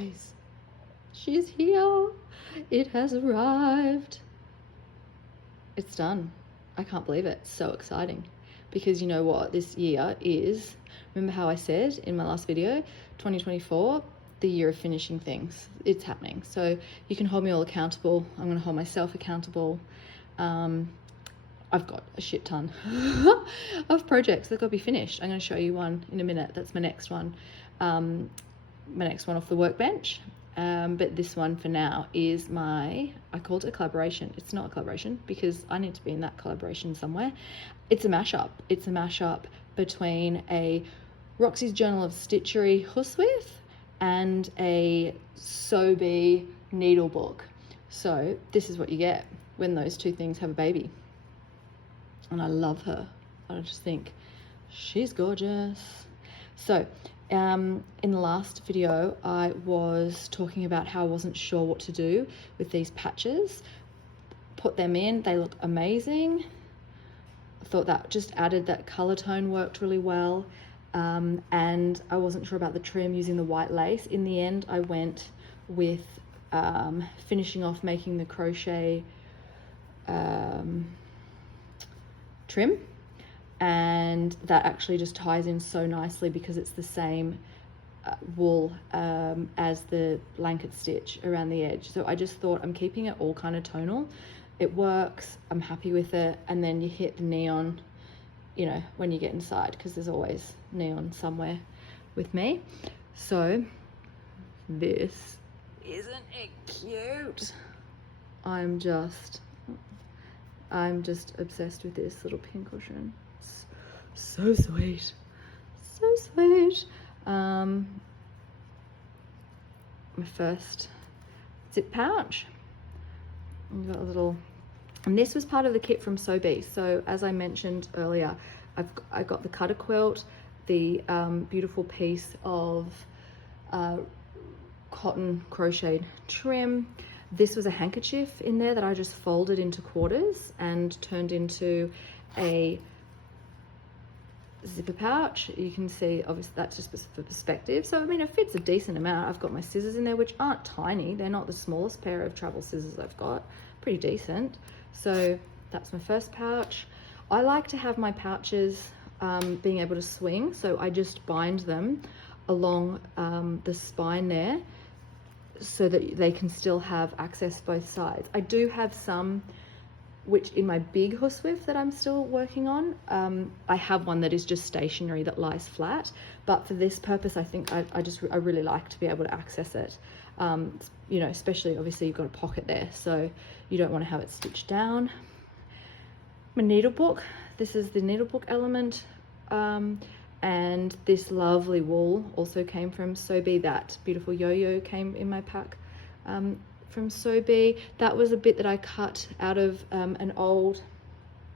guys, she's here. It has arrived. It's done. I can't believe it. It's so exciting. Because you know what this year is? Remember how I said in my last video, 2024, the year of finishing things. It's happening. So you can hold me all accountable. I'm going to hold myself accountable. I've got a shit ton of projects that got to be finished. I'm going to show you one in a minute. That's my next one. My next one off the workbench. But this one for now is I called it a collaboration. It's not a collaboration because I need to be in that collaboration somewhere. It's a mashup. It's a mashup between a Roxy's Journal of Stitchery Huswif and a Sobe needle book. So this is what you get when those two things have a baby. And I love her. I just think she's gorgeous. So in the last video, I was talking about how I wasn't sure what to do with these patches. Put them in, they look amazing. I thought that just added that color tone, worked really well. And I wasn't sure about the trim using the white lace. In the end, I went with finishing off making the crochet trim, and that actually just ties in so nicely because it's the same wool as the blanket stitch around the edge. So I just thought I'm keeping it all kind of tonal. It works, I'm happy with it. And then you hit the neon, you know, when you get inside, because there's always neon somewhere with me. So this, isn't it cute? I'm just obsessed with this little pin cushion. It's so sweet, so sweet. My first zip pouch. We've got a little, and this was part of the kit from Sobe. So as I mentioned earlier, I got the cutter quilt, the beautiful piece of cotton crocheted trim. This was a handkerchief in there that I just folded into quarters and turned into a zipper pouch. You can see, obviously that's just for perspective. So, I mean, it fits a decent amount. I've got my scissors in there, which aren't tiny. They're not the smallest pair of travel scissors I've got. Pretty decent. So that's my first pouch. I like to have my pouches being able to swing. So I just bind them along the spine there, so that they can still have access both sides. I do have some, which in my big Huswif that I'm still working on, I have one that is just stationary that lies flat. But for this purpose, I think I really like to be able to access it. You know, especially obviously you've got a pocket there, so you don't want to have it stitched down. My needle book, this is the needle book element. And this lovely wool also came from Sobe. That beautiful yo-yo came in my pack from Sobe. That was a bit that I cut out of an old,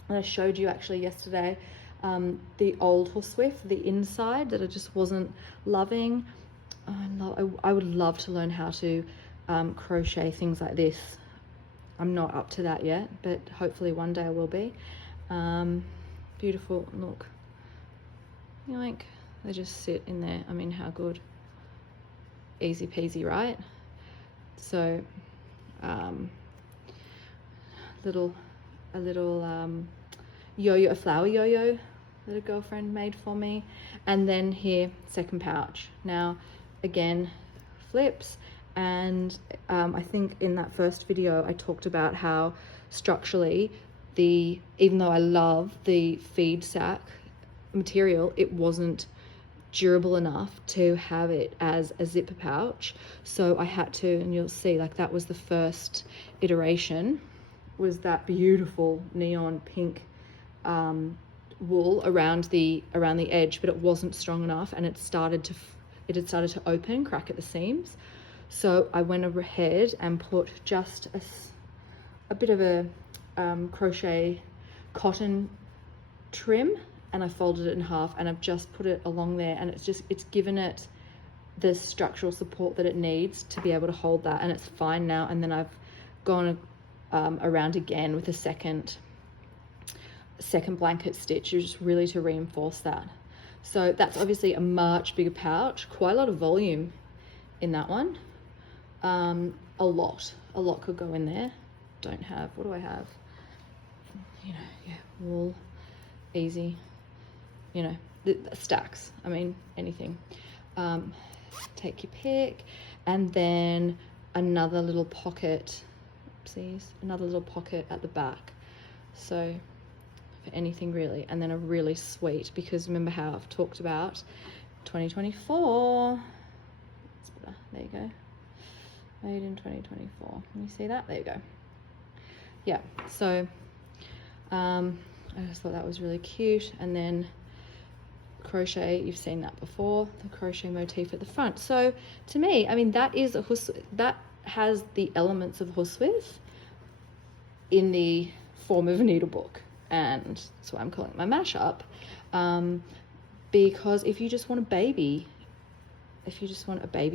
and I showed you actually yesterday, the old Huswif, the inside that I just wasn't loving. I would love to learn how to crochet things like this. I'm not up to that yet, but hopefully one day I will be. Beautiful, look. Yoink, they just sit in there. I mean, how good. Easy peasy, right? So a little yo-yo, a flower yo-yo that a girlfriend made for me. And then here, second pouch. Now again, flips. And I think in that first video I talked about how structurally, even though I love the feed sack material, it wasn't durable enough to have it as a zipper pouch. So I had to, and you'll see, like, that was the first iteration, was that beautiful neon pink wool around the edge, but it wasn't strong enough, and it had started to open, crack at the seams. So I went ahead and put just a bit of a crochet cotton trim, and I folded it in half, and I've just put it along there, and it's given it the structural support that it needs to be able to hold that, and it's fine now. And then I've gone around again with a second blanket stitch, just really to reinforce that. So that's obviously a much bigger pouch, quite a lot of volume in that one, A lot could go in there. Don't have, what do I have? You know, yeah, wool, easy, you know, the stacks. I mean, anything. Take your pick. And then another little pocket, oopsies, another little pocket at the back. So for anything really. And then a really sweet, because remember how I've talked about 2024. There you go. Made in 2024. Can you see that? There you go. Yeah, so I just thought that was really cute. And then crochet, you've seen that before, the crochet motif at the front. So to me, I mean, that is that has the elements of Huswif in the form of a needle book, and that's why I'm calling it my mashup. Because if you just want a baby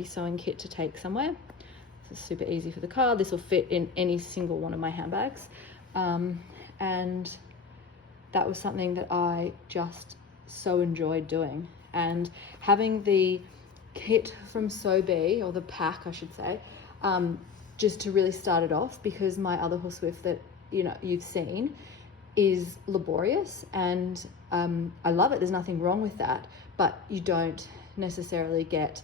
sewing kit to take somewhere, this is super easy for the car. This will fit in any single one of my handbags, and that was something that I just so enjoyed doing. And having the kit from Sew Bee, or the pack I should say, just to really start it off, because my other Huswif that you've seen is laborious, and I love it. There's nothing wrong with that, but you don't necessarily get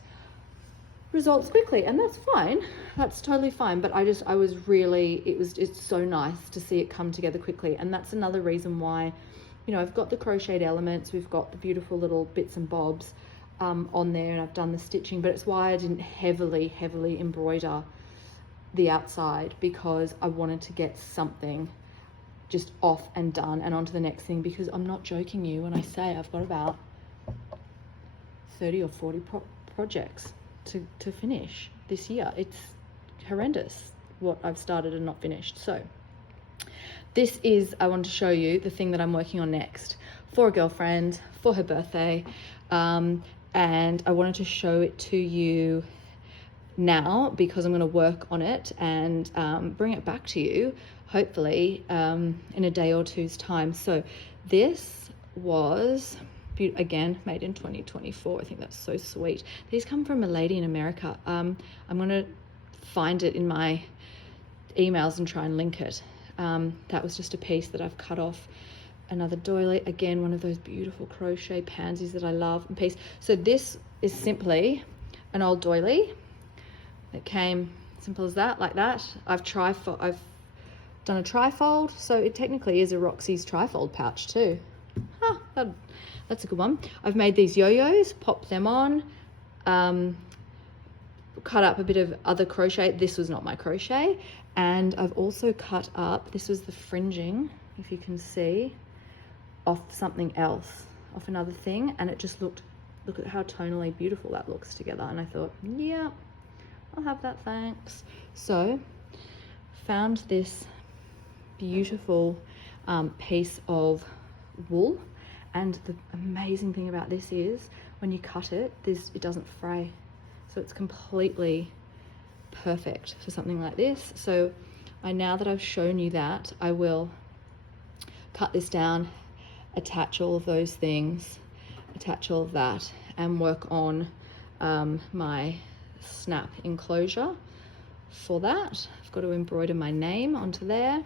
results quickly, and that's fine. That's totally fine. But it's so nice to see it come together quickly, and that's another reason why, I've got the crocheted elements, we've got the beautiful little bits and bobs on there, and I've done the stitching, but it's why I didn't heavily embroider the outside, because I wanted to get something just off and done and on to the next thing, because I'm not joking you when I say I've got about 30 or 40 projects to finish this year. It's horrendous what I've started and not finished. So this is, I want to show you the thing that I'm working on next for a girlfriend for her birthday, and I wanted to show it to you now, because I'm going to work on it and bring it back to you hopefully in a day or two's time. So this was, again, made in 2024. I think that's so sweet. These come from a lady in America. I'm going to find it in my emails and try and link it. That was just a piece that I've cut off. Another doily, again, one of those beautiful crochet pansies that I love, and piece. So this is simply an old doily that came simple as that, like that. I've done a trifold, so it technically is a Roxy's trifold pouch too. That's a good one. I've made these yo-yos, popped them on, cut up a bit of other crochet. This was not my crochet. And I've also cut up, this was the fringing, if you can see, off something else, off another thing. And it just look at how tonally beautiful that looks together. And I thought, yeah, I'll have that, thanks. So found this beautiful piece of wool. And the amazing thing about this is when you cut it, it doesn't fray. So it's completely perfect for something like this. So now that I've shown you that, I will cut this down, attach all of those things, attach all of that, and work on my snap enclosure for that. I've got to embroider my name onto there,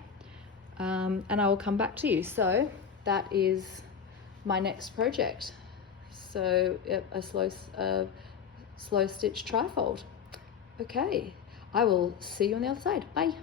and I will come back to you. So that is my next project. So a slow stitch trifold. Okay, I will see you on the other side. Bye.